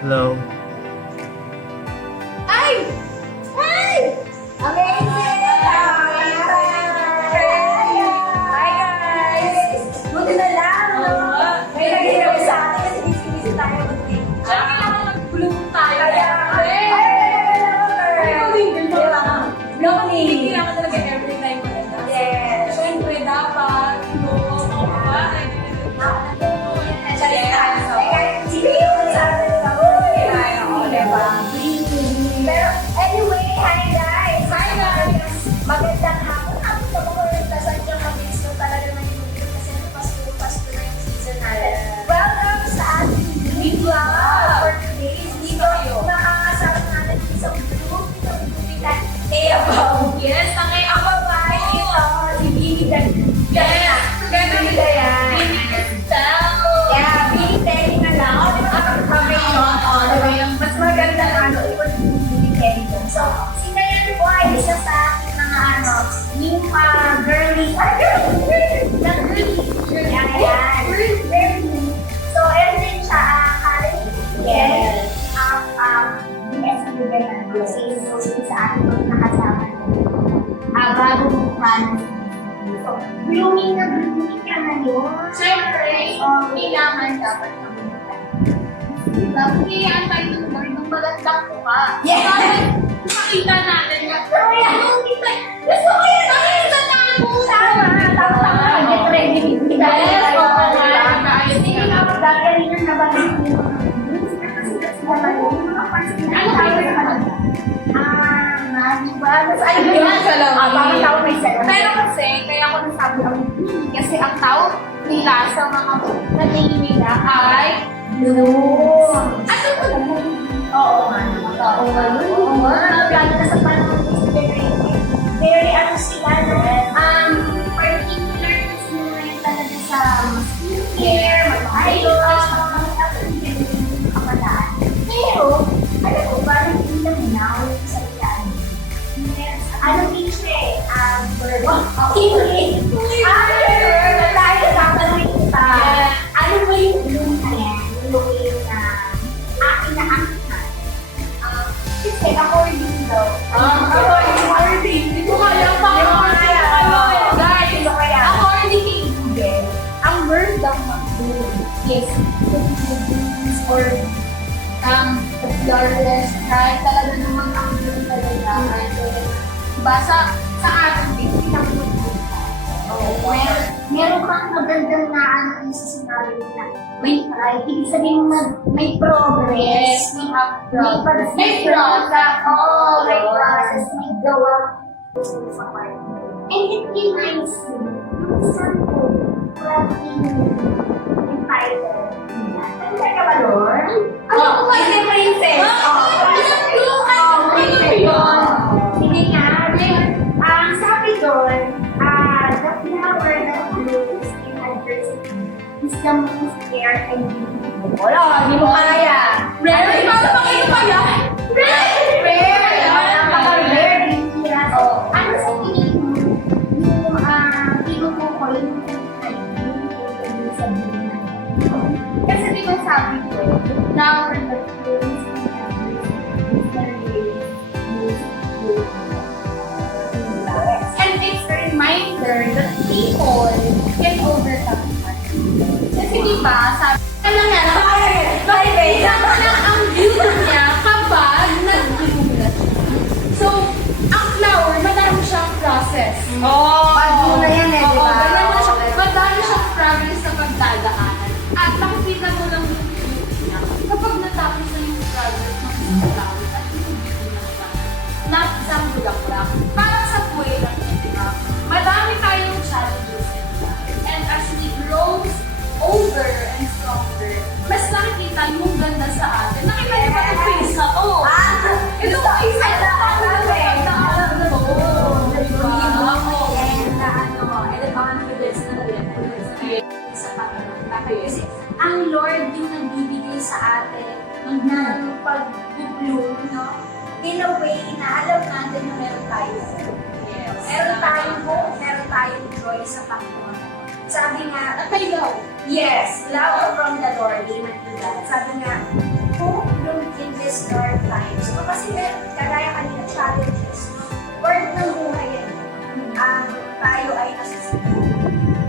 Hello. Ay! Ay! Amazing! Hi guys! Buti na lang, no? May nag-hirap sa atin kasi busy-busy tayo mag-take. Kaya kailangan mag-bloom tayo. No need. Hindi kailangan talaga every time maganda. Yes. Siyempre, dapat, Pero anyway, hi guys! Hi guys! Magandang hapon. Hapon sa mga orentasan dyan mabilis ko talaga na yung video kasi Pasko na yung season natin. Welcome sa ating new vlog for today's dito. Makakasama natin isang group. Itong gupitan. Ebaw! yes, tangay Ang babae dito, si Bini Gana. Bini Gayan. Yeah, Bini Teddy na lang. O, di ba kapag kami yun? O, di ba yung mas maganda na ano, ikot yung Bini Teddy doon. So, si Gayan po ay isa sa ating mga ano, yung girly, girly. So, ayun din siya, Karen. Yes. Yes, ang Gayan. Kasi yun po sa ating mga nakasama bagong plano. So, blooming ka ngayon. Siyempre, kailangan dapat Diba? Kaya ang tayo ng Lord ng magandang mukha. Yes! Makita natin na, Gusto ko yan! Nakita na ako! Tama! Get ready. Yes, oo nga. Hindi nga ako dahil yung nabanggit niyo. Mga fans niya. Ano tayo na maganda? Diba? Bakit tao may sayo? pero kasi, kaya ako nasabi ang kasi ang tawag nila sa mga natingin nila ay Blue! ano ko naman? Oo nga. Oo nga. Lalo na sa panahon ng very ano sila, no? Particular kasi ngayon talaga sa skincare, mag-eyelash, mga pero, alam ko, parang hindi lang now sa ilan. Ano din siya eh? Ingrid! Tayo tatanungin kita. Ano ba yung bloom na yan? Yung akin na akin na. Kasi according daw. According, hindi ko kaya pa. Guys, according kay Google, ang word daw mag-bloom is or the flawless, kahit talaga naman ang bloom talaga. Basta sa atin, hindi na mag-bloom. Meron kang magandang na ano yung sa sinabi mo na may pride. Ibig sabihin mo may progress. We have May progress. may process. Oo, may process. May gawa. And it reminds me, yung sample, prating yung title. Ano ka ba, Lord? Ano ko ba yung princess? Hindi nga. Ang sabi doon, the flower that blooms in adversity is the most rare and beautiful. Wala, hindi mo kaya. Rare? Paano pa kayo kaya? Rare! Napaka-rare din siya. Ano sa tingin mo, yung tinutukoy yung sabihin na Kasi di ba sabi ko, flower that blooms in adversity is the rarest, most and it's a reminder that people can overcome it. Kasi di ba, sabi, ano nga lang, ang beauty niya kapag nag-bloom na siya. So, ang flower, madami siyang process. Pag-bloom na yan eh, di ba? Madami siyang progress sa pagdadaanan. At makikita mo lang yung beauty niya kapag natapos na yung progress ng isang flower at yung beauty na siya. Not isang bulaklak. Parang sa buhay lang yun, di ba? Madami tayong challenges in life. And as we grow older and stronger, mas nakikita yung ganda sa atin. Nakita niyo ba yung face na to? Ito ko isa na pagdaanan na to. Di ba? Kasi ang Lord yung nagbibigay sa atin ng pag-bloom, no? In a way na alam natin na meron tayo. Meron tayong hope, meron tayong joy sa Panginoon. Sabi nga, At may love. yes, love from the Lord, amen to that. Sabi nga, hope no in this dark times. So, kasi meron, kagaya kanina, challenges. Word ng buhay yan. Tayo ay nasusunod.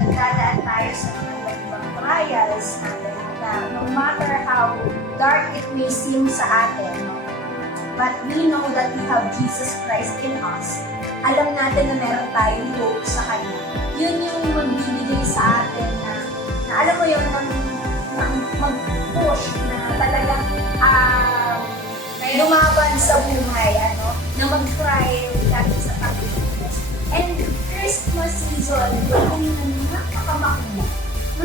Nagdadaan tayo sa mga ibang trials na no matter how dark it may seem sa atin, no? But we know that we have Jesus Christ in us. Alam natin na meron tayong hope sa Kanya. Yun yung magbibigay sa atin na alam mo yun, mag-push na talagang lumaban sa buhay, na mag-try dahil sa Panginoon. And Christmas season, ay napakamakina,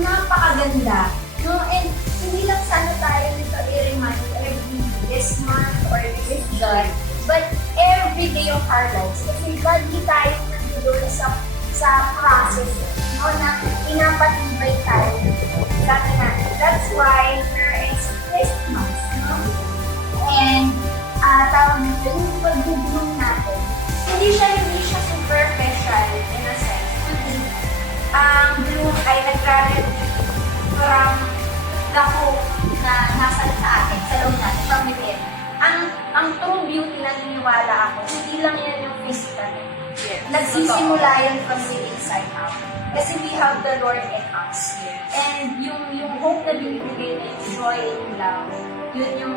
napakaganda, no? And hindi lang sana tayo nito i-remind every this month or this year, but every day of our lives. Kasi lagi tayong nandoon sa process, no? Na pinapatibay tayo. That's why there is Christmas, no? And tawag nito, yung pagbubulong natin, hindi siya super special in a sense. Kundi, ang bloom ay nag-graduate from the hope na nasa sa atin, sa loob natin, from within. Ang true beauty na niniwala ako, hindi lang yan yung physical. Yes. Nagsisimula yan from the inside out. Kasi we have the Lord in us. And yung hope na binibigay na yung joy and love, yun yung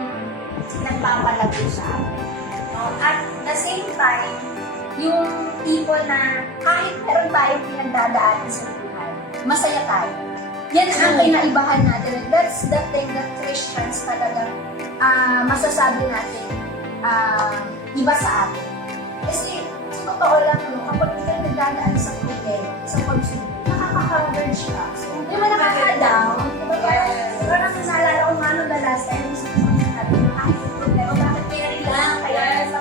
nagpapalago sa atin. No? At the same time, yung tipo na kahit meron tayong pinagdadaanan sa buhay, masaya tayo. Yan ang kinaibahan natin. And that's the thing that Christians talaga masasabi natin iba sa atin. Kasi sa totoo lang, kapag ikaw nagdadaan sa problema, sa pagsubok, nakaka-courage ka. So, di ba nakaka-down? Di ba parang nalala ko nga nung the last time, sabi ko, problema, bakit kaya lang?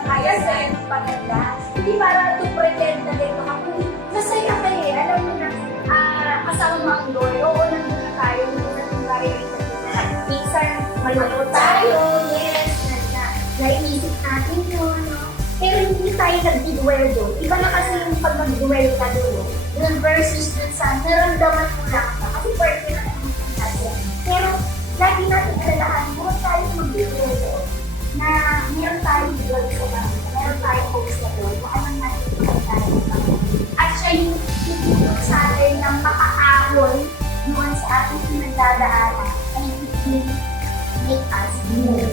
Kaya sa yung paganda. Hindi para to pretend na dito ka, kundi masaya ka eh. Alam mo na, kasama mo ang Lord, oo, nandun na tayo, nandun tayo minsan malungkot tayo, yes, naiisip natin yun, no? Pero hindi tayo nag-dwell doon. Iba na kasi yung pag mag-dwell ka doon. Doon versus doon sa naramdaman mo lang ka. Kasi pwede na natin. Pero lagi natin alalahan, huwag tayo mag-dwell doon. Na meron tayong dwell sa mga. Meron tayong hope sa doon. Alam natin kung tayo. At siya yung tutulong sa atin na makakahon doon sa ating pinagdadaanan. And it will make us move.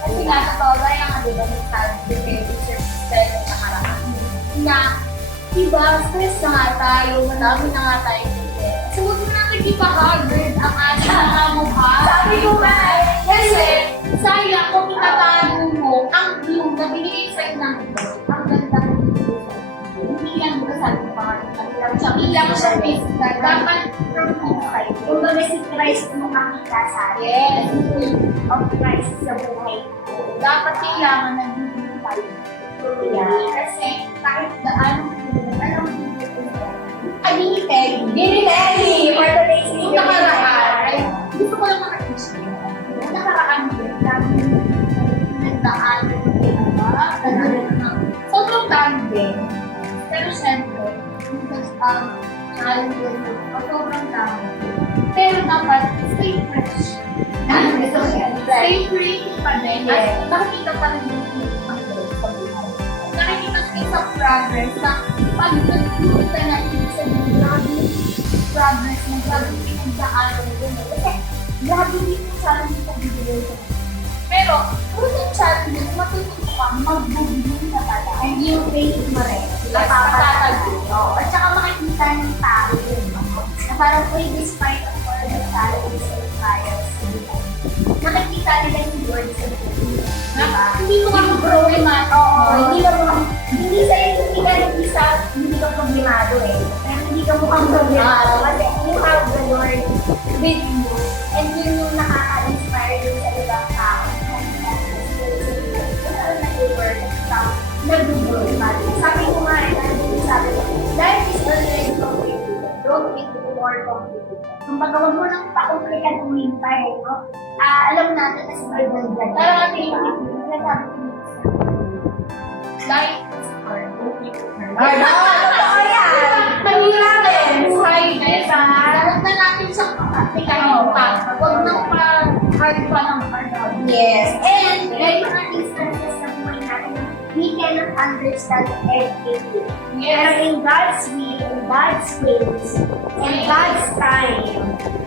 Kasi nga, totoo, gaya nga diba ng sabi kay Teacher Sister sa nakaraan. Na, diba, stress na nga tayo, madami na nga tayo today. So, huwag mo natin ipahagard ang ating mga mukha. Sabi ko ba, kasi, sayang kung itatalo mo ang view na binigay sa'yo ng ito. Ang ganda ng ito. Hindi lang diba sabi ko pa, hindi lang siya physical. Dapat from inside. Kung ba si Christ mo makita sa atin. Yes. Of Christ sa buhay. Dapat kailangan nag-ibig tayo. Kasi kahit daan, alam mo ay, Diniteli! For the next video. Yung nakaraan, gusto ko lang makakisip. Yung nakaraan din, dami nagdaan, sobrang dami din. Pero syempre, sobrang dami. Pero dapat, stay fresh. Stay free pa din. At nakikita pa rin yung nakikita sa isang progress na pag nagpunta na ibig sabihin, grabe progress na grabe pinagdaanan mo din. Kasi grabe din yung challenge sa video. Pero, kung yung challenge, matututo ka, magbubigay na pala. And yung faith mo rin. Napapatago. At saka makikita ng tao yun. Na parang, despite of all the challenges and trials, nakikita nila yung Lord sa buhay. Hindi mo ka mag-problema. Oo, hindi ka problemado eh. Pero hindi ka mukhang problemado. Kasi you have the Lord with you. And yun yung nakaka-inspire din sa ibang tao. Sabi ko nga, life is already complicated. Don't make it more complicated. Kung huwag mo lang pa-complicaduhin pa eh, no? Alam natin kasi burden dyan. Pero natin yung sinasabi ko life is hard. Totoo yan! Nangyayari! Buhay na yan. Dapat na natin siyang praktikahin pa. Huwag nang pa-hard pa ng hard. Yes. And, very understand everything. Pero in God's will, in God's ways, in God's time,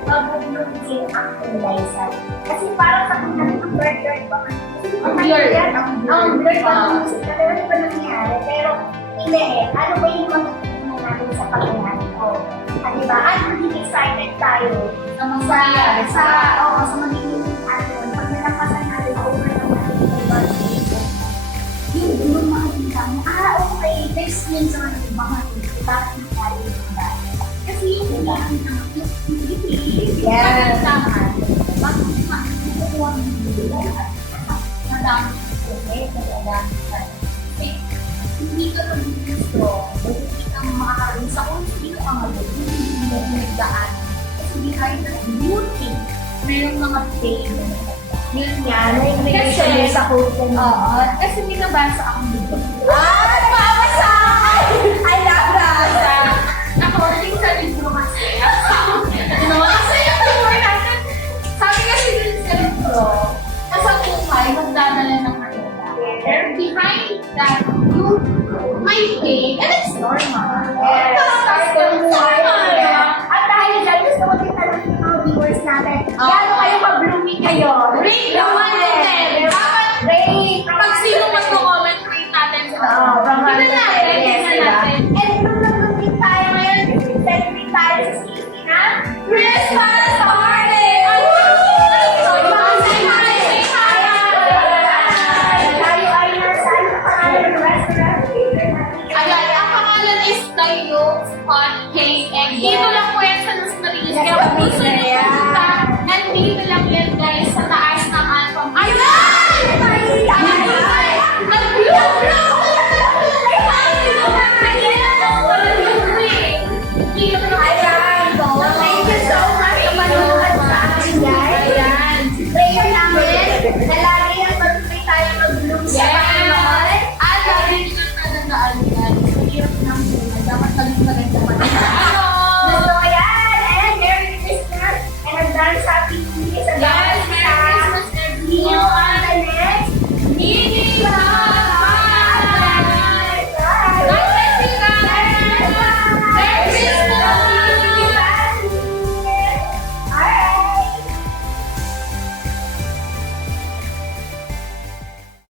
mabubulong din ang Eliza. Kasi parang kapag ang bird ba? Ang blur. Ang blur ba? Pero ano ba nangyari? Pero hindi eh. Ano ba yung mga natin sa pangyayari ko? Diba? At maging excited tayo Ang mangyayari. sa magiging ano, pag nalampasan natin over ng natin ng God's ways. Yung makikita mo, okay, there's means naman yung mga bakit nangyari yung dahil. Kasi yung Yes. Bakit makukuha mo yung madami ko eh, madami ka. Kasi hindi ka magiging strong, hindi ka makakaroon sa kung hindi ka magaling, hindi mo nagdaan. Kasi behind the beauty, mayroong mga pain. yun nga, naiinigay Kasi- sa quote ko. Oo, kasi binabasa akong dito. Nababasa! I love that! According sa libro kasi, kasi yung libro natin, sabi kasi dun sa libro, nasa buhay, magdadala ng kanila. Pero behind that, you may pain, and it's normal. Yes, start the buhay. Normal. At dahil dyan, gusto ko din tanong yung mga viewers natin, gaano kayo ka-blooming ngayon? Rate naman natin. Dapat Rate! pag sino mag-comment, rate natin sila. Oo, from one to Tignan natin, 10, yes, tignan diba? natin. And nung din tayo ngayon, celebrate tayo sa city na Christmas party! Say hi, say hi. Tayo ay nasa ano pangalan ng restaurant? Ayan, ang pangalan is Tayo Spot Cake Egg. Dito lang po yan sa Las Marinas. Kaya kung gusto nyo pumunta, nandito lang yan guys sa taas